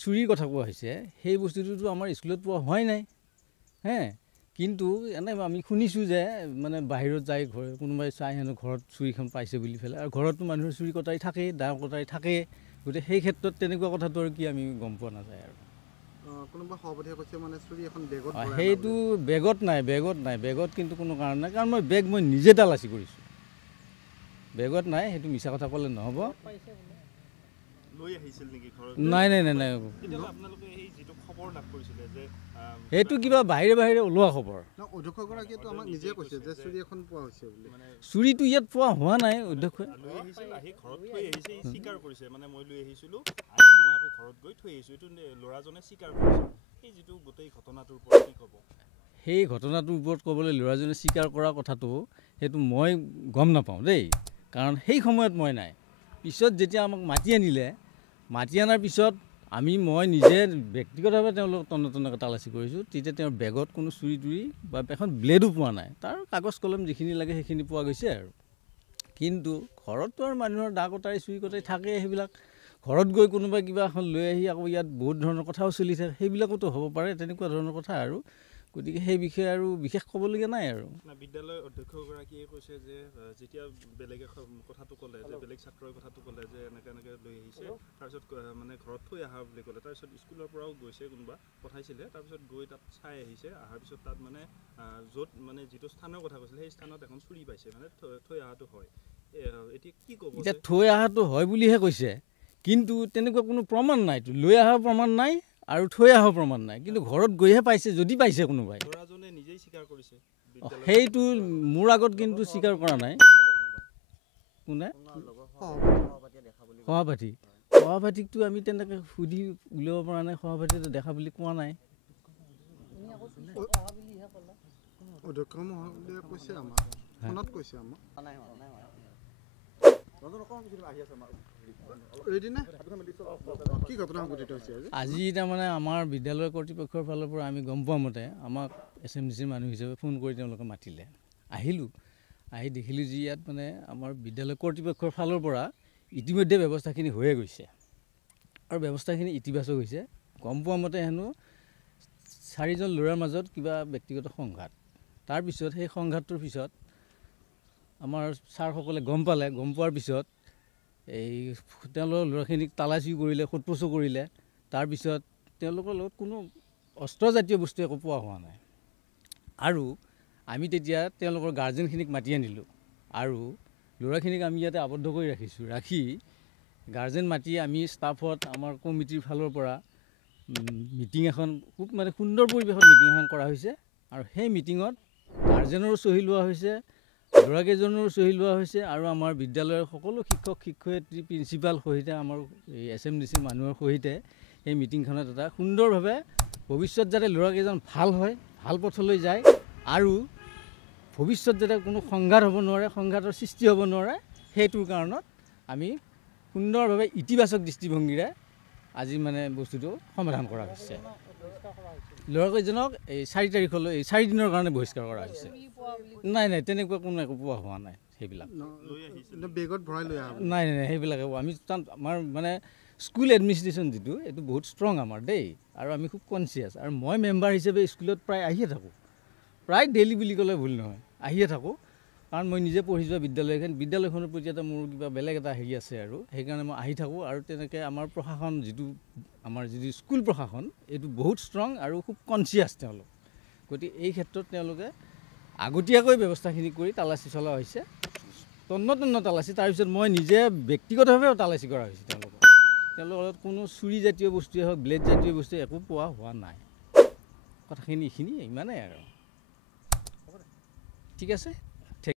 চুৰিৰ কথা কোৱা হৈছে সেই বস্তুটোতো আমাৰ স্কুলত পোৱা হোৱাই নাই হে কিন্তু এনে আমি শুনিছোঁ যে মানে বাহিৰত যাই কোনোবাই চাই হেনো ঘৰত চুৰিখন পাইছে বুলি পেলাই আৰু ঘৰতো মানুহৰ চুৰি কটাৰী থাকেই দা কটাৰী থাকেই গতিকে সেই ক্ষেত্ৰত তেনেকুৱা কথাটো আৰু কি আমি গম পোৱা নাযায় আৰু কোনোবা সভাপতিয়ে কৈছে মানে চুৰি এখন বেগত সেইটো বেগত নাই বেগত কিন্তু কোনো কাৰণ নাই কাৰণ মই নিজে তালাচী কৰিছোঁ বেগত নাই সেইটো মিছা কথা ক'লে নহ'ব নাই সেইটো কিবা বাহিৰে ওলোৱা খবৰ চুৰিটো ইয়াত পোৱা হোৱা নাই অধ্যক্ষ সেই ঘটনাটোৰ ওপৰত ক'বলৈ ল'ৰাজনে স্বীকাৰ কৰা কথাটো সেইটো মই গম নাপাওঁ দেই কাৰণ সেই সময়ত মই নাই পিছত যেতিয়া আমাক মাতি আনিলে মাতি অনাৰ পিছত মই নিজে ব্যক্তিগতভাৱে তেওঁলোকক তন্নতন্নকৈ তালাচী কৰিছোঁ তেতিয়া তেওঁৰ বেগত কোনো চুৰি তুৰি বা এখন ব্লেডো পোৱা নাই তাৰ কাগজ কলম যিখিনি লাগে সেইখিনি পোৱা গৈছে আৰু কিন্তু ঘৰততো আৰু মানুহৰ দা কটাৰী চুৰি কটাৰী থাকে সেইবিলাক ঘৰত গৈ কোনোবাই কিবা এখন লৈ আহি আকৌ ইয়াত বহুত ধৰণৰ কথাও চলি থাকে সেইবিলাকোতো হ'ব পাৰে তেনেকুৱা ধৰণৰ কথা আৰু গতিকে সেই বিষয়ে আৰু বিশেষ ক'বলগীয়া নাই আৰু বিদ্যালয়ৰ অধ্যক্ষগৰাকীয়ে কৈছে যে যেতিয়া বেলেগে কথাটো ক'লে যে বেলেগ ছাত্ৰৰ কথাটো ক'লে যে এনেকৈ লৈ আহিছে তাৰপিছত মানে ঘৰত থৈ অহা বুলি ক'লে তাৰপিছত স্কুলৰ পৰাও গৈছে কোনোবা পঠাইছিলে তাৰপিছত গৈ তাত চাই আহিছে অহাৰ পিছত তাত মানে য'ত মানে যিটো স্থানৰ কথা কৈছিলে সেই স্থানত এখন চুৰি পাইছে মানে থৈ অহাটো হয় এতিয়া কি ক'ব এতিয়া থৈ অহাটো হয় বুলিহে কৈছে কিন্তু তেনেকুৱা কোনো প্ৰমাণ নাইতো লৈ অহাৰ প্ৰমাণ নাই আৰু থৈ অহাৰ প্ৰমাণ নাই কিন্তু ঘৰত গৈহে পাইছে যদি পাইছে কোনোবাই ল'ৰাজনে নিজেই স্বীকাৰ কৰিছে সেইটো মোৰ আগত কিন্তু স্বীকাৰ কৰা নাই কোনে সভাপতিকতো আমি তেনেকৈ সুধি উলিয়াব পৰা নাই সভাপতিয়ে দেখা বুলি কোৱা নাই আজি তাৰমানে আমাৰ বিদ্যালয় কৰ্তৃপক্ষৰ ফালৰ পৰা আমি গম পোৱা মতে আমাক SMDC মানুহ হিচাপে ফোন কৰি তেওঁলোকে মাতিলে আহিলোঁ আহি দেখিলোঁ যে ইয়াত মানে আমাৰ বিদ্যালয় কৰ্তৃপক্ষৰ ফালৰ পৰা ইতিমধ্যে ব্যৱস্থাখিনি হৈয়ে গৈছে আৰু ব্যৱস্থাখিনি ইতিবাচক হৈছে গম পোৱা মতে হেনো 4জন ল'ৰাৰ মাজত কিবা ব্যক্তিগত সংঘাত তাৰপিছত সেই সংঘাতটোৰ পিছত আমাৰ ছাৰসকলে গম পোৱাৰ পিছত এই তেওঁলোকৰ ল'ৰাখিনিক তালাচী কৰিলে সোধপোছো কৰিলে তাৰপিছত তেওঁলোকৰ লগত কোনো অস্ত্ৰজাতীয় বস্তু একো পোৱা হোৱা নাই আৰু আমি তেতিয়া তেওঁলোকৰ গাৰ্জেনখিনিক মাতি আনিলোঁ আৰু ল'ৰাখিনিক আমি ইয়াতে আবদ্ধ কৰি ৰাখিছোঁ ৰাখি গাৰ্জেন মাতি আমি ষ্টাফত আমাৰ কমিটিৰ ফালৰ পৰা মিটিং এখন খুব মানে সুন্দৰ পৰিৱেশত মিটিং এখন কৰা হৈছে আৰু সেই মিটিঙত গাৰ্জেনৰো চহী লোৱা হৈছে ল'ৰাকেইজনৰো চহী লোৱা হৈছে আৰু আমাৰ বিদ্যালয়ৰ সকলো শিক্ষক শিক্ষয়িত্ৰী প্ৰিন্সিপাল সহিতে আমাৰ এই SMDC মানুহৰ সহিতে এই মিটিংখনত এটা সুন্দৰভাৱে ভৱিষ্যত যাতে ল'ৰাকেইজন ভাল হয় ভাল পথলৈ যায় আৰু ভৱিষ্যত যাতে কোনো সংঘাত হ'ব নোৱাৰে সংঘাতৰ সৃষ্টি হ'ব নোৱাৰে সেইটোৰ কাৰণত আমি সুন্দৰভাৱে ইতিবাচক দৃষ্টিভংগীৰে আজি মানে বস্তুটো সমাধান কৰা হৈছে ল'ৰাকেইজনক এই 4 তাৰিখলৈ 4 দিনৰ কাৰণে বহিষ্কাৰ কৰা হৈছে নাই তেনেকুৱা কোনো একো পোৱা হোৱা নাই সেইবিলাক নাই সেইবিলাক আমি আমাৰ মানে স্কুল এডমিনিষ্ট্ৰেশ্যন যিটো এইটো বহুত ষ্ট্ৰং আমাৰ দেই আৰু আমি খুব কনচিয়াছ আৰু মই মেম্বাৰ হিচাপে স্কুলত প্ৰায় আহিয়ে থাকোঁ প্ৰায় ডেইলি বুলি ক'লে ভুল নহয় আহিয়ে থাকোঁ কাৰণ মই নিজে পঢ়ি যোৱা বিদ্যালয়খনৰ প্ৰতি এটা মোৰ কিবা বেলেগ এটা হেৰি আছে আৰু সেইকাৰণে মই আহি থাকোঁ আৰু তেনেকৈ আমাৰ প্ৰশাসন আমাৰ যিটো স্কুল প্ৰশাসন এইটো বহুত ষ্ট্ৰং আৰু খুব কনচিয়াছ তেওঁলোক গতিকে এই ক্ষেত্ৰত তেওঁলোকে আগতীয়াকৈ ব্যৱস্থাখিনি কৰি তালাচী চলোৱা হৈছে তন্ন তালাচী তাৰপিছত মই নিজে ব্যক্তিগতভাৱেও তালাচী কৰা হৈছে তেওঁলোকৰ লগত কোনো চুৰিজাতীয় বস্তুৱে হওক ব্লেড জাতীয় বস্তু একো পোৱা হোৱা নাই কথাখিনি ইমানেই আৰু ঠিক আছে